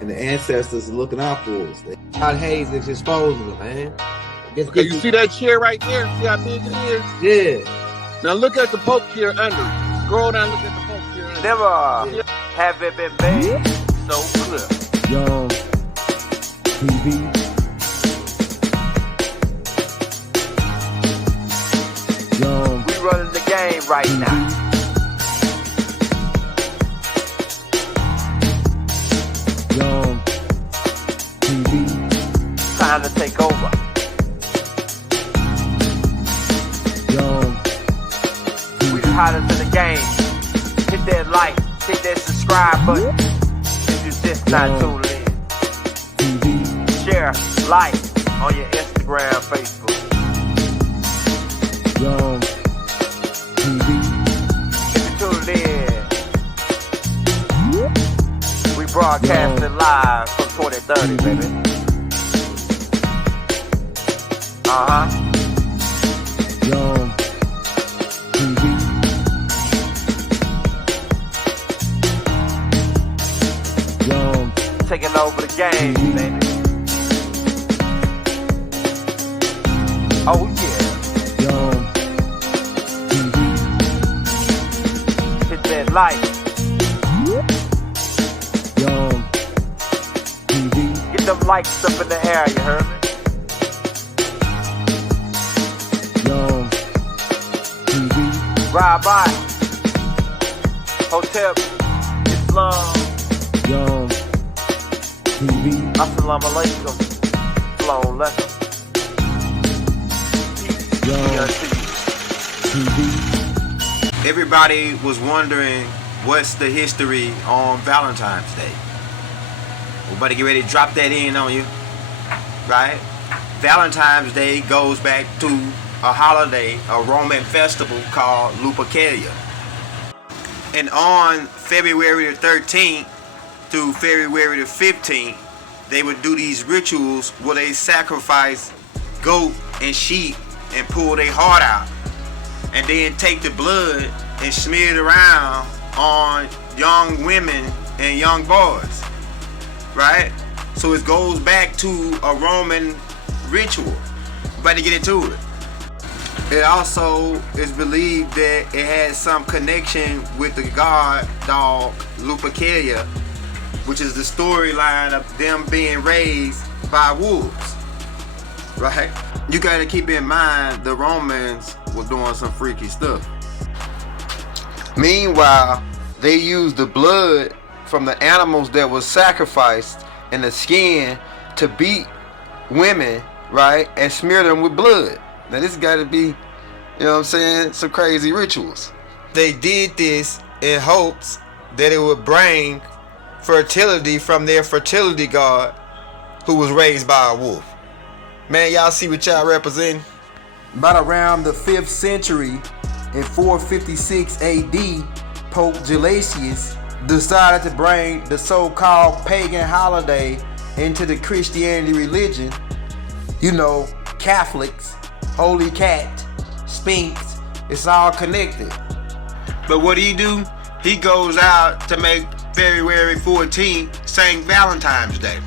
and the ancestors are looking out for us. God Hayes is exposing them, man. Okay, you see that chair right there? See how big it is? Yeah. Now look at the Pope chair under it. Scroll down, look at the Pope chair under it. Never have it been made so clear. Young TV. Young. We running the game right now. Young TV. Time to take over. Young We the hottest in the game. Hit that like, hit that subscribe button. If you just not tuned in. TV. Share, like on your Instagram, Facebook. Young TV. If you tuned in, we broadcasting live from 2030, baby. Young TV. Young Taking over the game, baby. Oh yeah. Young TV. Hit that like. Young TV. Get them likes up in the air, you heard me? Young TV. Ride by. Hotel Islam. Young TV. Assalamu alaikum. Flown lesson. Young TV. Everybody was wondering what's the history on Valentine's Day. We're about to get ready to drop that in on you, right? Valentine's Day goes back to a holiday, a Roman festival called Lupercalia. And on February the 13th through February the 15th, they would do these rituals where they sacrifice goat and sheep and pull their heart out, and then take the blood and smear it around on young women and young boys, right? So it goes back to a Roman ritual. About to get into it. It also is believed that it has some connection with the god dog Lupercalia, which is the storyline of them being raised by wolves, right? You gotta keep in mind the Romans were doing some freaky stuff. Meanwhile, they used the blood from the animals that was sacrificed and the skin to beat women, right? And smear them with blood. Now this gotta be, you know what I'm saying, some crazy rituals. They did this in hopes that it would bring fertility from their fertility god who was raised by a wolf. Man, y'all see what y'all representing? About around the 5th century, in 456 AD, Pope Gelasius decided to bring the so-called pagan holiday into the Christianity religion. You know, Catholics, Holy Cat, Sphinx, it's all connected. But what do? He goes out to make February 14th St. Valentine's Day.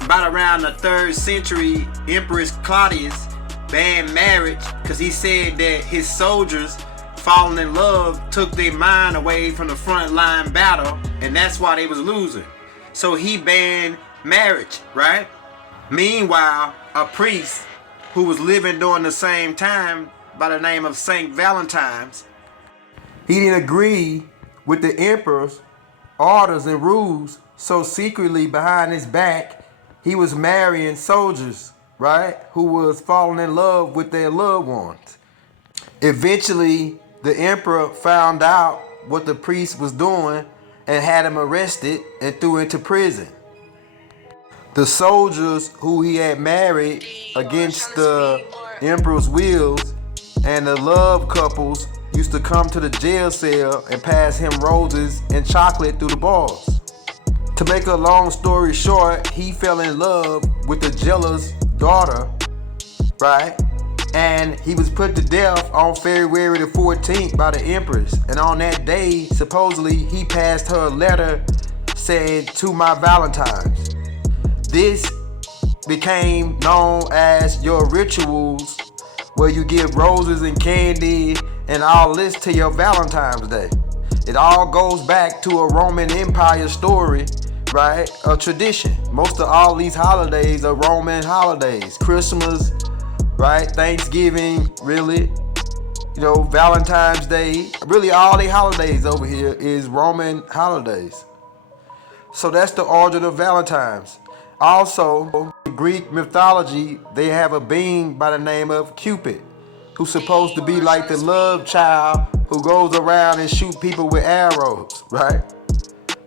About around the 3rd century, Empress Claudius banned marriage because he said that his soldiers falling in love took their mind away from the front line battle, and that's why they was losing. So he banned marriage, right? Meanwhile, a priest who was living during the same time by the name of St. Valentine's, He didn't agree with the emperor's orders and rules, so secretly behind his back, he was marrying soldiers, right, who was falling in love with their loved ones. Eventually, the emperor found out what the priest was doing and had him arrested and threw into prison. The soldiers who he had married against the emperor's wills and the love couples used to come to the jail cell and pass him roses and chocolate through the bars. To make a long story short, he fell in love with the jealous daughter, right? And he was put to death on February the 14th by the Empress. And on that day, supposedly, he passed her a letter saying to my Valentines. This became known as your rituals, where you give roses and candy and all this to your Valentine's Day. It all goes back to a Roman Empire story, right? A tradition. Most of all these holidays are Roman holidays. Christmas, right? Thanksgiving, really. You know, Valentine's Day. Really all the holidays over here is Roman holidays. So that's the origin of Valentine's. Also, in Greek mythology, they have a being by the name of Cupid, who's supposed to be like the love child who goes around and shoot people with arrows, right?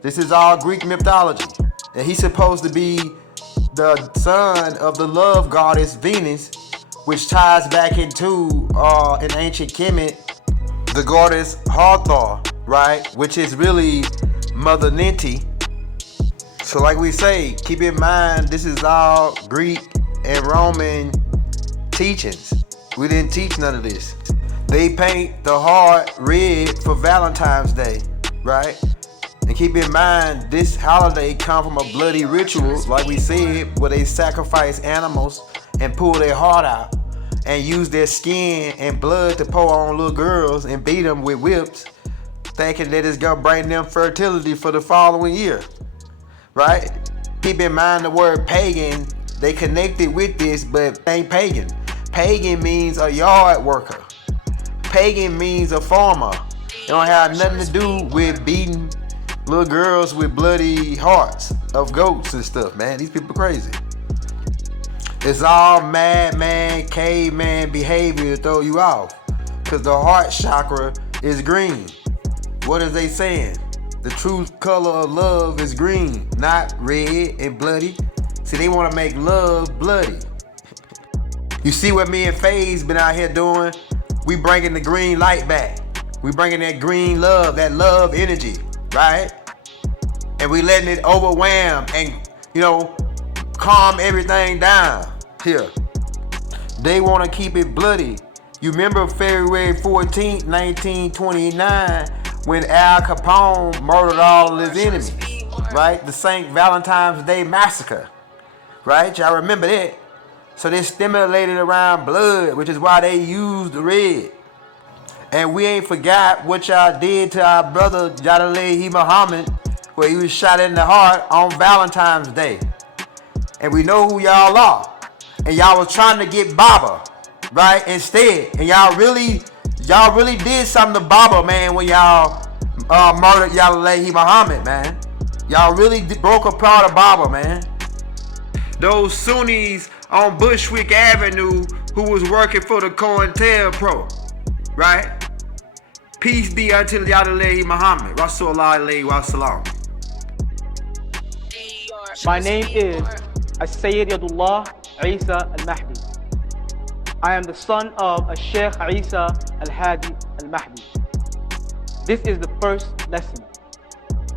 This is all Greek mythology. And he's supposed to be the son of the love goddess Venus, which ties back into, in ancient Kemet, the goddess Hathor, right? Which is really Mother Ninti. So like we say, keep in mind, this is all Greek and Roman teachings. We didn't teach none of this. They paint the heart red for Valentine's Day, right? And keep in mind, this holiday come from a bloody ritual, like we said, where they sacrifice animals and pull their heart out and use their skin and blood to pour on little girls and beat them with whips, thinking that it's gonna bring them fertility for the following year. Right? Keep in mind the word pagan, they connected with this, but it ain't pagan. Pagan means a yard worker. Pagan means a farmer. It don't have nothing to do with beating little girls with bloody hearts of goats and stuff, man. These people crazy. It's all madman, caveman behavior to throw you off. Cause the heart chakra is green. What is they saying? The true color of love is green, not red and bloody. See, they want to make love bloody. You see what me and Faye's been out here doing? We bringing the green light back. We bringing that green love, that love energy, right? And we letting it overwhelm and, you know, calm everything down here. They want to keep it bloody. You remember February 14th, 1929, when Al Capone murdered all of his enemies, right? The St. Valentine's Day Massacre, right? Y'all remember that? So they stimulated around blood, which is why they used the red. And we ain't forgot what y'all did to our brother Yadalehi Muhammad, where he was shot in the heart on Valentine's Day. And we know who y'all are. And y'all was trying to get Baba, right, instead. And y'all really did something to Baba, man, when y'all murdered Yadalehi Muhammad, man. Y'all really broke apart of Baba, man. Those Sunnis on Bushwick Avenue who was working for the COINTELPRO, right? Peace be unto Yadalehi Muhammad. Rasulullah alayhi wa salam. My name is Sayyid Yadullah Isa Al-Mahdi. I am the son of Sheikh Isa Al-Hadi Al-Mahdi. This is the first lesson.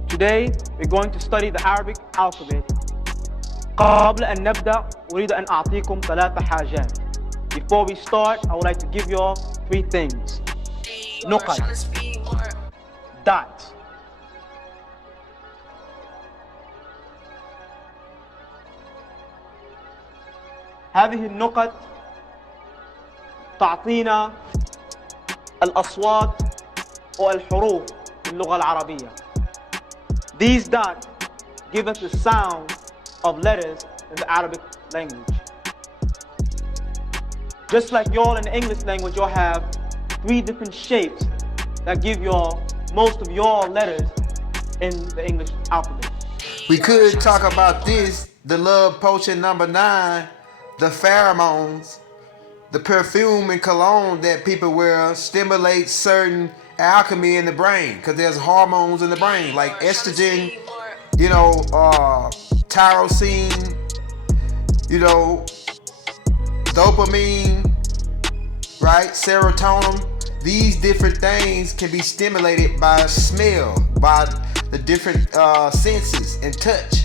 Today we're going to study the Arabic alphabet. قبل أن نبدأ أريد أن أعطيكم 3 حاجات. Before we start, I would like to give you all 3 things. نقط, dots. هذه النقط تعطينا الأصوات والحروف في اللغة العربية. These dots give us the sound of letters in the Arabic language. Just like y'all in the English language, y'all have 3 different shapes that give y'all most of y'all letters in the English alphabet. We could talk about this, the love potion number 9, the pheromones, the perfume and cologne that people wear stimulates certain alchemy in the brain, because there's hormones in the brain like estrogen, you know, tyrosine, you know, dopamine, right, serotonin. These different things can be stimulated by smell, by the different senses and touch.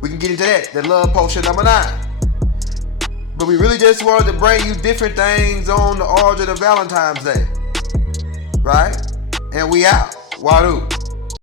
We can get into that, the love potion number 9. But we really just wanted to bring you different things on the origin of Valentine's Day, right? And we out. Wadu.